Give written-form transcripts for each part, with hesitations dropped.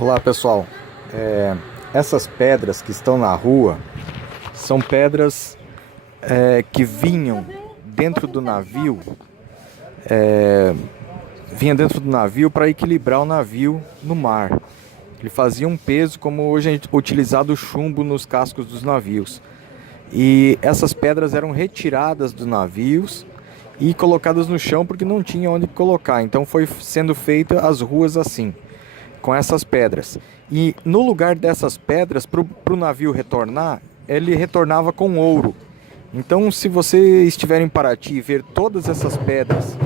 Olá pessoal, essas pedras que estão na rua são pedras que vinham dentro do navio, para equilibrar o navio no mar. Ele fazia um peso como hoje é utilizado o chumbo nos cascos dos navios. E essas pedras eram retiradas dos navios e colocadas no chão porque não tinha onde colocar. Então foi sendo feita as ruas assim, com essas pedras. E no lugar dessas pedras, para o navio retornar, ele retornava com ouro. Então, se você estiver em Paraty e ver todas essas pedras,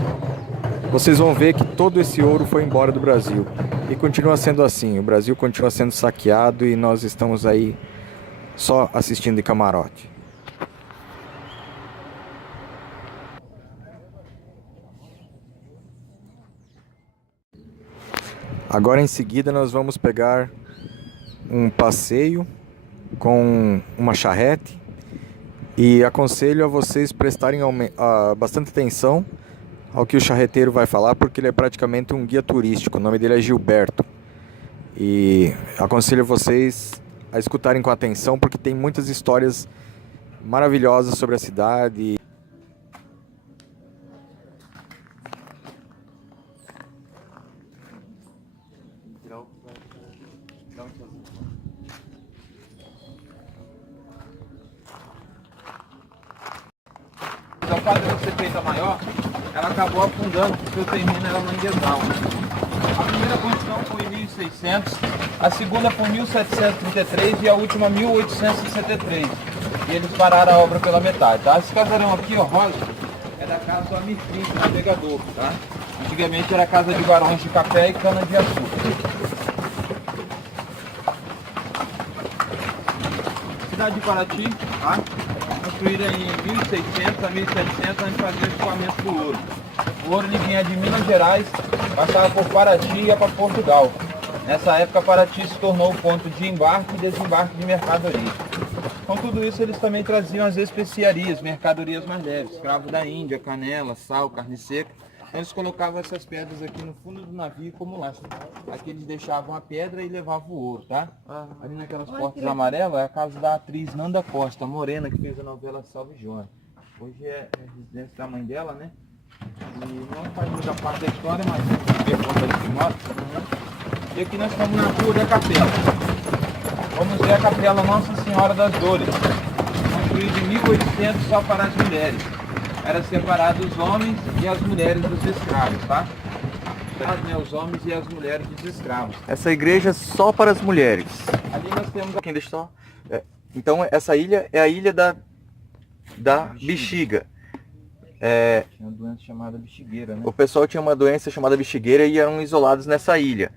vocês vão ver que todo esse ouro foi embora do Brasil. E continua sendo assim, o Brasil continua sendo saqueado e nós estamos aí só assistindo de camarote. Agora em seguida nós vamos pegar um passeio com uma charrete e aconselho a vocês prestarem bastante atenção ao que o charreteiro vai falar, porque ele é praticamente um guia turístico. O nome dele é Gilberto e aconselho vocês a escutarem com atenção, porque tem muitas histórias maravilhosas sobre a cidade. A padrão ser feita maior, ela acabou afundando, porque o terreno era manguezal. A primeira construção foi em 1600, a segunda foi em 1733 e a última 1863. E eles pararam a obra pela metade, tá? Esse casarão aqui, ó, rosa, é da casa do Amir Filho, navegador, tá? Antigamente era casa de barões de café e cana-de-açúcar. Cidade de Paraty, tá? Construída em 1600 a 1700, a gente fazia o escoamento do ouro. O ouro ele vinha de Minas Gerais, passava por Paraty e ia para Portugal. Nessa época, Paraty se tornou o ponto de embarque e desembarque de mercadoria. Com tudo isso, eles também traziam as especiarias, mercadorias mais leves, escravo da Índia, canela, sal, carne seca. Então, eles colocavam essas pedras aqui no fundo do navio como lastro. Aqui eles deixavam a pedra e levavam o ouro, tá? Ali naquelas portas amarelas é a casa da atriz Nanda Costa, morena, que fez a novela Salve Joana. Hoje é residência da mãe dela, né? E não faz muita parte da história, mas ver conta de moto. E aqui nós estamos na rua da capela. Vamos ver a capela Nossa Senhora das Dores, construída em 1800 só para as mulheres. Era separado os homens e as mulheres dos escravos, tá? Os homens e as mulheres dos escravos. Essa igreja é só para as mulheres. Ali nós temos... Então essa ilha é a ilha da bexiga. Tinha uma doença chamada bexigueira, né? O pessoal tinha uma doença chamada bexigueira e eram isolados nessa ilha.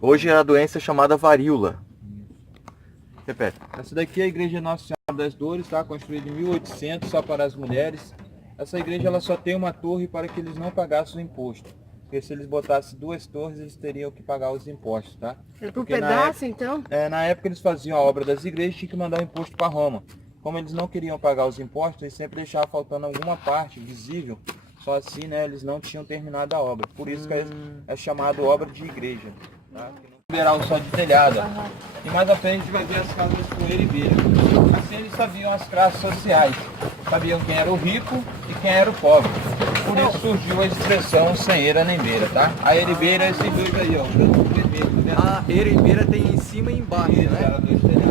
Hoje é a doença chamada varíola. Repete. Essa daqui é a igreja Nossa Senhora das Dores, tá? Construída em 1800 só para as mulheres. Essa igreja ela só tem uma torre para que eles não pagassem o imposto. Porque se eles botassem duas torres, eles teriam que pagar os impostos, tá? É por pedaço, então? Na época eles faziam a obra das igrejas, tinham que mandar o imposto para Roma. Como eles não queriam pagar os impostos, eles sempre deixavam faltando alguma parte visível. Só assim, né, eles não tinham terminado a obra. Por isso que é chamado obra de igreja, tá? Liberal só de telhada. E mais à frente a gente vai ver as casas com eribeira. Assim eles sabiam as classes sociais. Sabiam quem era o rico e quem era o pobre. Por isso surgiu a expressão sem eira nem beira, tá? A eribeira é esses dois aí, ó. A eribeira tem em cima e embaixo, né? Era dois telhados.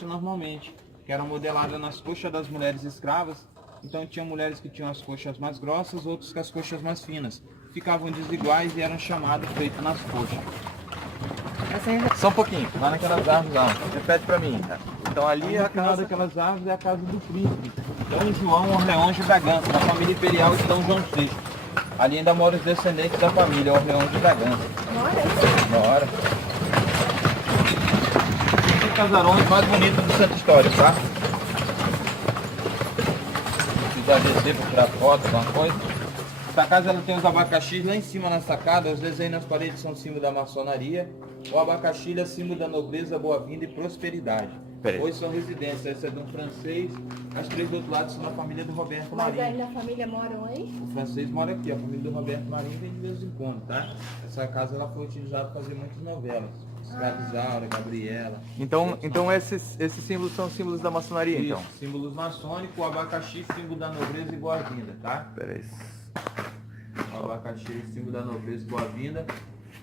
Normalmente, que eram modeladas nas coxas das mulheres escravas. Então tinha mulheres que tinham as coxas mais grossas, outros com as coxas mais finas. Ficavam desiguais e eram chamados feitos nas coxas. Só um pouquinho. Lá naquelas árvores lá. Repete pra mim. Então ali é a casa daquelas árvores é a casa do príncipe Dom João Orleans de Bragança, da família imperial de Dom João VI. Ali ainda moram os descendentes da família Orleans de Bragança. Bora. Os casarões mais bonitos do Santa História, tá? Se quiser descer para tirar foto, alguma coisa. Essa casa ela tem os abacaxis lá em cima na sacada, os desenhos nas paredes são símbolo da maçonaria. O abacaxi é símbolo da nobreza, boa-vinda e prosperidade. Hoje são residências, essa é de um francês, as três do outro lado são da família do Roberto Mas Marinho. aí na família moram aí? O francês mora aqui, a família do Roberto Marinho vem de vez em quando, tá? Essa casa ela foi utilizada para fazer muitas novelas. Escravizaura, Gabriela. Então esses símbolos são símbolos da maçonaria, então? Isso, símbolos maçônicos, o abacaxi, símbolo da nobreza e boa-vinda, tá? Peraí. O abacaxi, símbolo da nobreza e boa-vinda.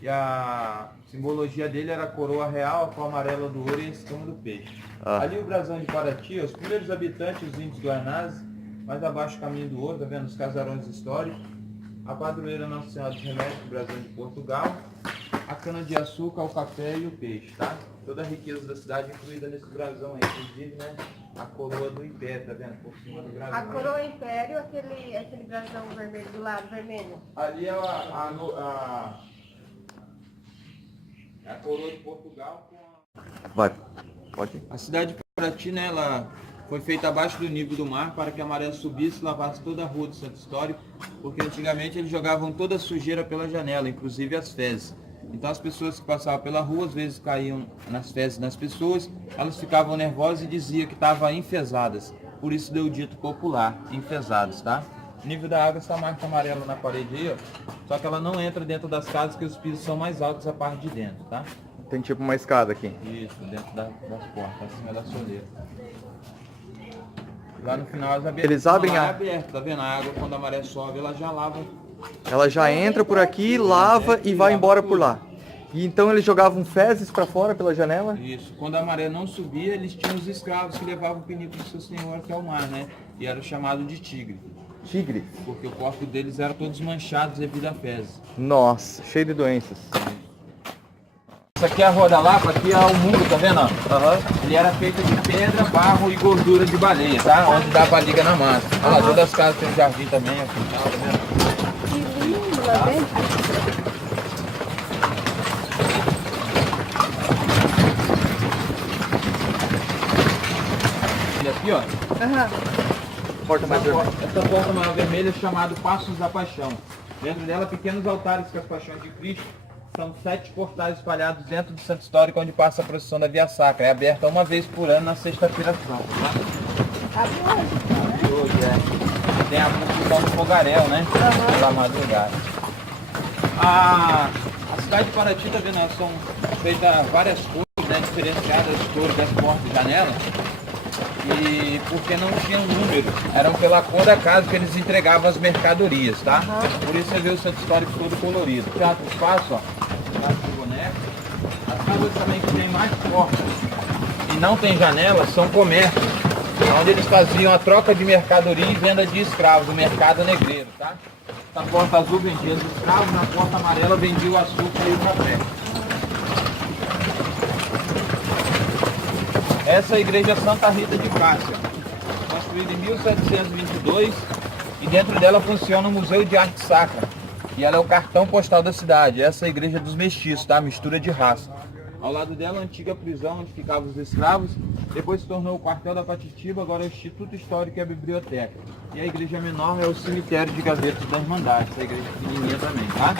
E a simbologia dele era a coroa real, a cor amarela do ouro e a escama do peixe. Ali o brasão de Paraty, os primeiros habitantes, os índios guanás, mais abaixo o caminho do ouro, tá vendo os casarões históricos. A padroeira Nossa Senhora dos Remédios, o brasão de Portugal. A cana-de-açúcar, o café e o peixe, tá? Toda a riqueza da cidade incluída nesse brasão aí, inclusive, né? A coroa do império, tá vendo? Por cima do brasão. A coroa império, aquele brasão vermelho do lado, vermelho. Ali é a coroa de Portugal com Vai, pode ir. a cidade de Paraty, né? Ela foi feita abaixo do nível do mar para que a maré subisse e lavasse toda a rua do Centro Histórico, porque antigamente eles jogavam toda a sujeira pela janela, inclusive as fezes. Então as pessoas que passavam pela rua, às vezes caíam nas fezes das pessoas, elas ficavam nervosas e diziam que estavam enfesadas. Por isso deu o dito popular, enfesadas, tá? O nível da água, essa marca amarela na parede aí, ó. Só que ela não entra dentro das casas, que os pisos são mais altos a parte de dentro, tá? Tem tipo uma escada aqui. Isso, dentro das portas, acima da soleira. Lá no final Eles abrem a... a... aberto, tá vendo? A água, quando a maré sobe, ela já lava. Ela já entra por aqui, lava e vai embora por lá. E então eles jogavam fezes para fora pela janela? Isso. Quando a maré não subia, eles tinham os escravos que levavam o pinico do seu senhor até o mar, né? E era chamado de tigre. Tigre? Porque o corpo deles era todos manchados devido a fezes. Nossa, cheio de doenças. Essa aqui é a Rua da Lapa, aqui é o muro, tá vendo? Ele era feito de pedra, barro e gordura de baleia, tá? Onde dava a liga na massa. Olha lá, todas as casas tem jardim também, aqui, tá vendo? Que lindo lá dentro. E aqui, ó. Porta mais vermelha. Essa porta maior vermelha é chamada Passos da Paixão. Dentro dela, pequenos altares com as paixões de Cristo. São 7 portais espalhados dentro do Centro Histórico, onde passa a procissão da Via Sacra. É aberta uma vez por ano, na sexta-feira santa, tá? Abre hoje, então, né? E hoje, tem a procissão do fogaréu, né? Pela madrugada. A cidade de Paraty, tá vendo? São feitas várias cores, né? Diferenciadas as cores das portas e janelas. E porque não tinham número, eram pela cor da casa que eles entregavam as mercadorias, tá? Por isso você vê o Centro Histórico todo colorido. Teatro Espaço, ó, teatro de boneco. As casas também que tem mais portas e não tem janela são comércios, onde eles faziam a troca de mercadoria e venda de escravos, o mercado negreiro, tá? Na porta azul vendia os escravos, na porta amarela vendia o açúcar e o café. Essa é a igreja Santa Rita de Cássia, construída em 1722, e dentro dela funciona o Museu de Arte Sacra. E ela é o cartão postal da cidade. Essa é a igreja dos mestiços, tá? Mistura de raça. Ao lado dela, a antiga prisão onde ficavam os escravos. Depois se tornou o quartel da Patitiba, agora é o Instituto Histórico e a Biblioteca. E a igreja menor é o cemitério de Gavetas da Irmandade. Essa igreja pequenininha também, tá?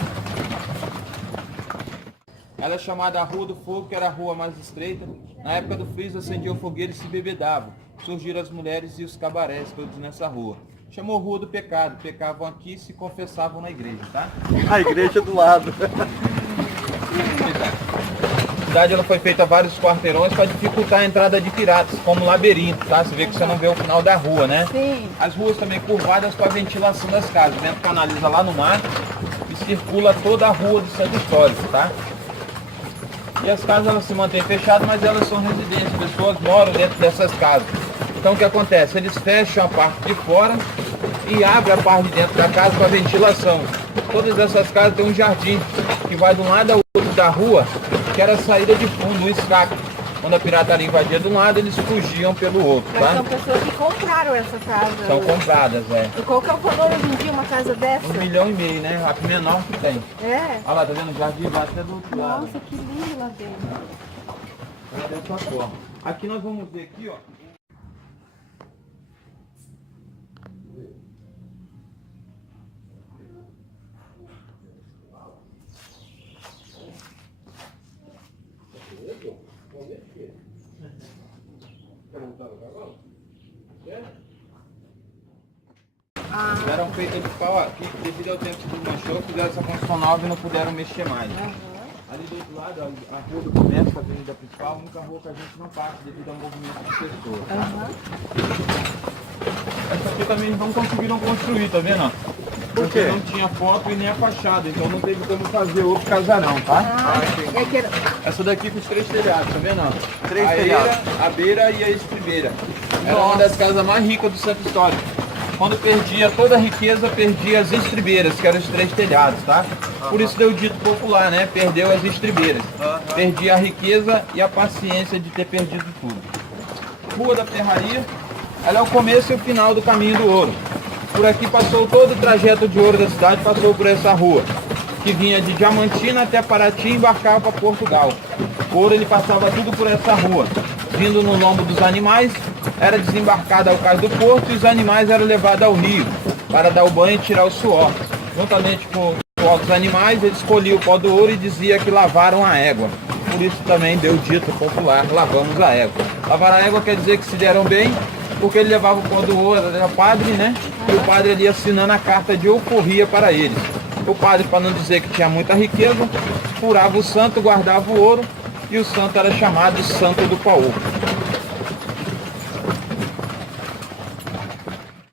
Ela é chamada a Rua do Fogo, que era a rua mais estreita. Na época do frio, acendiam fogueira e se bebedavam. Surgiram as mulheres e os cabarés, todos nessa rua. Chamou Rua do Pecado. Pecavam aqui e se confessavam na igreja, tá? A igreja do lado. A cidade ela foi feita vários quarteirões para dificultar a entrada de piratas, como labirinto, tá? Você vê que você não vê o final da rua, né? Sim. As ruas também curvadas para ventilação das casas. Dentro canaliza lá no mar e circula toda a rua do Centro Histórico, tá? E as casas elas se mantêm fechadas, mas elas são residências, pessoas moram dentro dessas casas. Então o que acontece? Eles fecham a parte de fora e abrem a parte de dentro da casa para ventilação. Todas essas casas têm um jardim que vai de um lado ao outro da rua, que era a saída de fundo, o escape. Quando a pirataria invadia de um lado, eles fugiam pelo outro, Mas tá? são pessoas que compraram essa casa. São compradas, E qual que é o valor hoje em dia uma casa dessa? 1,5 milhão, né? A menor que tem. É? Olha lá, tá vendo? O jardim lá até do outro lado. Nossa, que lindo lá dentro. É dessa forma. Aqui nós vamos ver aqui, ó. Eram feitas de pau aqui, devido ao tempo que desmanchou, fizeram essa construção nova e não puderam mexer mais. Ali do outro lado, a rua do comércio, a avenida principal, a única rua que a gente não passa devido ao movimento de pessoas. Essa aqui também não conseguiram construir, tá vendo? Por quê? Porque não tinha foto e nem a fachada, então não teve como fazer outro casarão, tá? E aquele... Essa daqui com os 3 telhados, tá vendo? Três a telhados. A beira e a estribeira. Era uma das casas mais ricas do centro histórico. Quando perdia toda a riqueza, perdia as estribeiras, que eram os 3 telhados, tá? Por isso deu o dito popular, né? Perdeu as estribeiras. Perdia a riqueza e a paciência de ter perdido tudo. Rua da Ferraria, ela é o começo e o final do caminho do ouro. Por aqui passou todo o trajeto de ouro da cidade, passou por essa rua, que vinha de Diamantina até Paraty e embarcava para Portugal. O ouro ele passava tudo por essa rua, vindo no lombo dos animais, era desembarcado ao cais do porto e os animais eram levados ao rio para dar o banho e tirar o suor. Juntamente com o suor dos animais, eles colhiam o pó do ouro e dizia que lavaram a égua. Por isso também deu o dito popular, lavamos a égua. Lavar a égua quer dizer que se deram bem, porque ele levava o pó do ouro, era padre, né? E o padre ali assinando a carta de euforia para eles. O padre, para não dizer que tinha muita riqueza, furava o santo, guardava o ouro, e o santo era chamado Santo do Paú.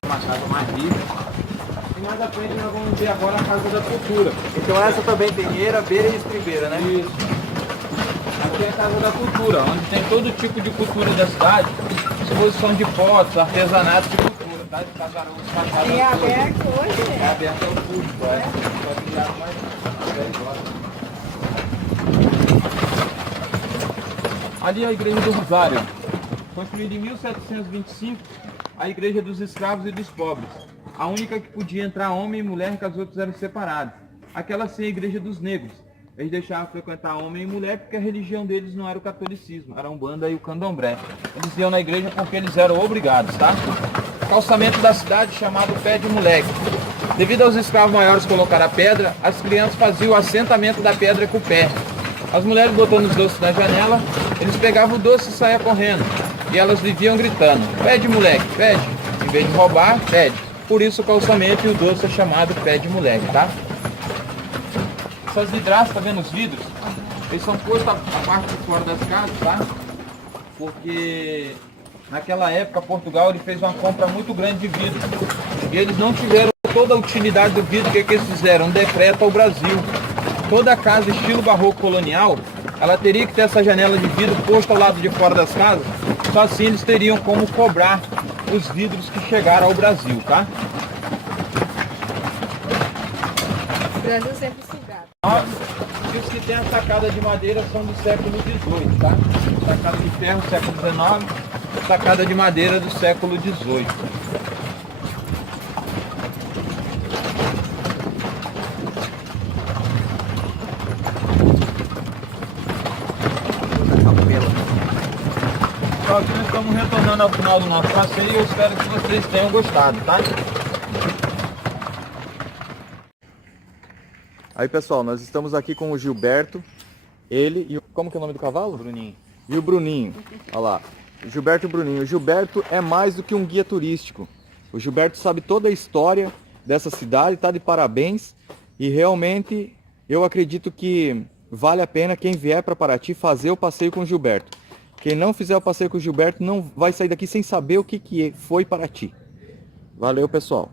Uma casa mais rica. E mais à frente nós vamos ver agora a Casa da Cultura. Então essa também tem beira e estribeira, né? Isso. Aqui é a Casa da Cultura, onde tem todo tipo de cultura da cidade, exposição de fotos, artesanato de cultura, tá? De casarão, E é aberto hoje, é né? aberto ao público, é. Só que já mais 10 horas. Ali é a Igreja do Rosário, construída em 1725, a Igreja dos Escravos e dos Pobres. A única que podia entrar homem e mulher, que as outras eram separadas. Aquela sim é a Igreja dos Negros. Eles deixavam frequentar homem e mulher porque a religião deles não era o catolicismo, era a Umbanda e o Candomblé. Eles iam na igreja porque eles eram obrigados, tá? Calçamento da cidade chamado Pé de Moleque. Devido aos escravos maiores colocar a pedra, as crianças faziam o assentamento da pedra com o pé. As mulheres botando os doces na janela, eles pegavam o doce e saiam correndo. E elas viviam gritando, pede moleque, pede. Em vez de roubar, pede. Por isso o calçamento e o doce é chamado Pé de Moleque, tá? Essas vidraças, tá vendo os vidros? Eles são postos a parte de fora das casas, tá? Porque naquela época Portugal ele fez uma compra muito grande de vidro. E eles não tiveram toda a utilidade do vidro. O que eles fizeram? Um decreto ao Brasil. Toda casa estilo barroco colonial, ela teria que ter essa janela de vidro posta ao lado de fora das casas. Só assim eles teriam como cobrar os vidros que chegaram ao Brasil, tá? O Brasil sempre sugado. E os que tem a sacada de madeira são do século XVIII, tá? Sacada de ferro, século XIX, sacada de madeira do século XVIII. Só que nós estamos retornando ao final do nosso passeio e eu espero que vocês tenham gostado, tá? Aí pessoal, nós estamos aqui com o Gilberto, ele e o... Como que é o nome do cavalo? Bruninho. E o Bruninho, olha lá, o Gilberto e o Bruninho. O Gilberto é mais do que um guia turístico. O Gilberto sabe toda a história dessa cidade, tá de parabéns. E realmente eu acredito que vale a pena quem vier para Paraty fazer o passeio com o Gilberto. Quem não fizer o passeio com o Gilberto não vai sair daqui sem saber o que foi Paraty. Valeu pessoal.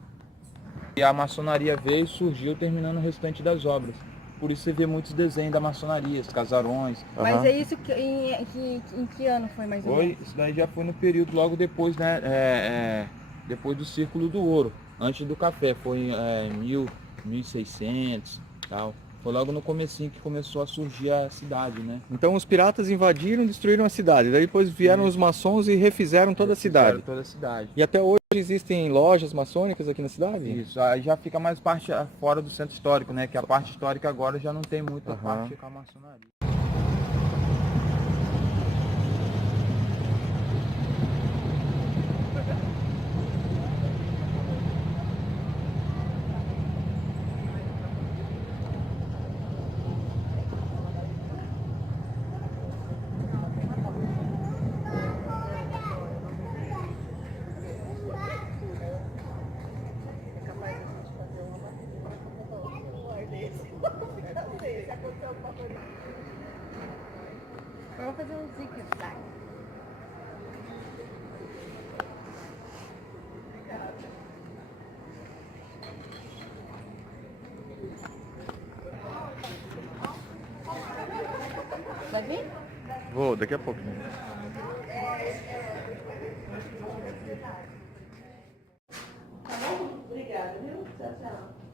E a maçonaria veio e surgiu terminando o restante das obras. Por isso você vê muitos desenhos da maçonaria, os casarões. Mas é isso que, em que ano foi mais ou menos? Isso daí já foi no período logo depois, né? Depois do Círculo do Ouro, antes do café. Foi em 1600 e tal. Foi logo no comecinho que começou a surgir a cidade, né? Então os piratas invadiram e destruíram a cidade. Daí depois vieram os maçons e refizeram toda a cidade. Toda a cidade. E até hoje existem lojas maçônicas aqui na cidade? Isso, aí já fica mais parte fora do centro histórico, né? Que a parte histórica agora já não tem muita parte com a maçonaria. Vamos fazer um zigue-zague. Vai vir? Vou, daqui a pouquinho. Tá bom? Obrigada, viu? Tchau, tchau.